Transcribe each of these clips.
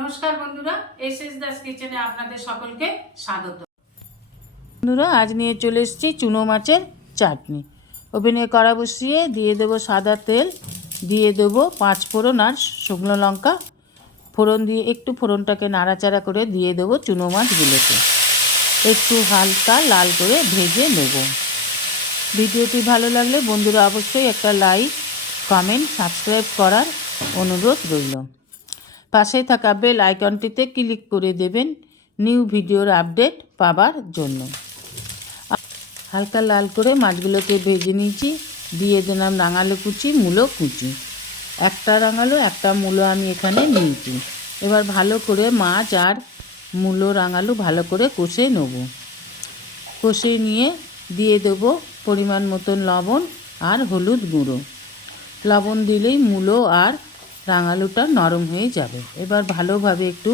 নমস্কার বন্ধুরা, এসএস দাস কিচেনে আপনাদের সকলকে স্বাগত। বন্ধুরা, আজ নিয়ে চলে এসেছি চুনো মাছের চাটনি। ওভেনে কড়া বসিয়ে দিয়ে দেবো সাদা তেল, দিয়ে দেবো 5 ফোড়ন আর শুকনো লঙ্কা। ফোড়ন দিয়ে একটু ফোড়নটাকে নাড়াচাড়া করে দিয়ে দেবো চুনো মাছগুলোকে, একটু হালকা লাল করে ভেজে নেব। ভিডিওটি ভালো লাগলে বন্ধুরা অবশ্যই একটা লাইক, কমেন্ট, সাবস্ক্রাইব করার অনুরোধ রইল। পাশে থাকা বেল আইকনটিতে ক্লিক করে দেবেন নিউ ভিডিওর আপডেট পাবার জন্য। হালকা লাল করে মাছগুলোকে ভেজে নিয়েছি, দিয়ে দিলাম রাঙালু কুচি, মূলো কুচি। একটা রাঙালু একটা মূলো আমি এখানে নিয়েছি। এবার ভালো করে মাছ আর মূলো রাঙালু ভালো করে কষে নেব। কষে নিয়ে দিয়ে দেবো পরিমাণ মতন লবণ আর হলুদ গুঁড়ো। লবণ দিলেই মূলো আর রাঙালুটা নরম হয়ে যাবে। এবার ভালোভাবে একটু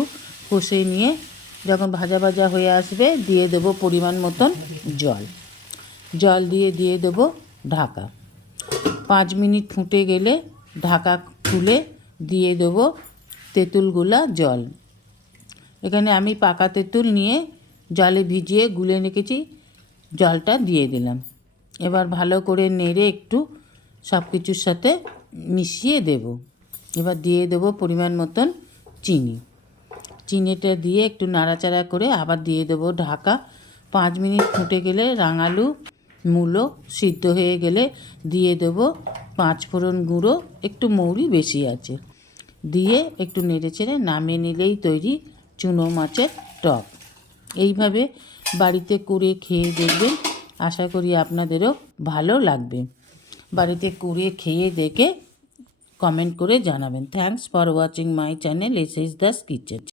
কষে নিয়ে যখন ভাজা ভাজা হয়ে আসবে দিয়ে দেবো পরিমাণ মতন জল দিয়ে দেবো ঢাকা। 5 মিনিট ফুটে গেলে ঢাকা খুলে দিয়ে দেবো তেঁতুল গোলা জল। এখানে আমি পাকা তেঁতুল নিয়ে জলে ভিজিয়ে গুলে রেখেছি, জলটা দিয়ে দিলাম। এবার ভালো করে নেড়ে একটু সব কিছুর সাথে মিশিয়ে দেব। এবার দিয়ে দেবো পরিমাণ মতন চিনিটা দিয়ে একটু নাড়াচাড়া করে আবার দিয়ে দেবো ঢাকা। 5 মিনিট ফুটে গেলে রাঙালু মূলো সিদ্ধ হয়ে গেলে দিয়ে দেবো 5 ফোড়ন গুঁড়ো, একটু মৌরি বেশি আছে, দিয়ে একটু নেড়েচেড়ে নামিয়ে নিলেই তৈরি চুনো মাছের টক। এইভাবে বাড়িতে করে খেয়ে দেখবেন, আশা করি আপনাদেরও ভালো লাগবে। বাড়িতে করে খেয়ে দেখে কমেন্ট করে জানাবেন। Thanks for watching my channel SS Das kitchen.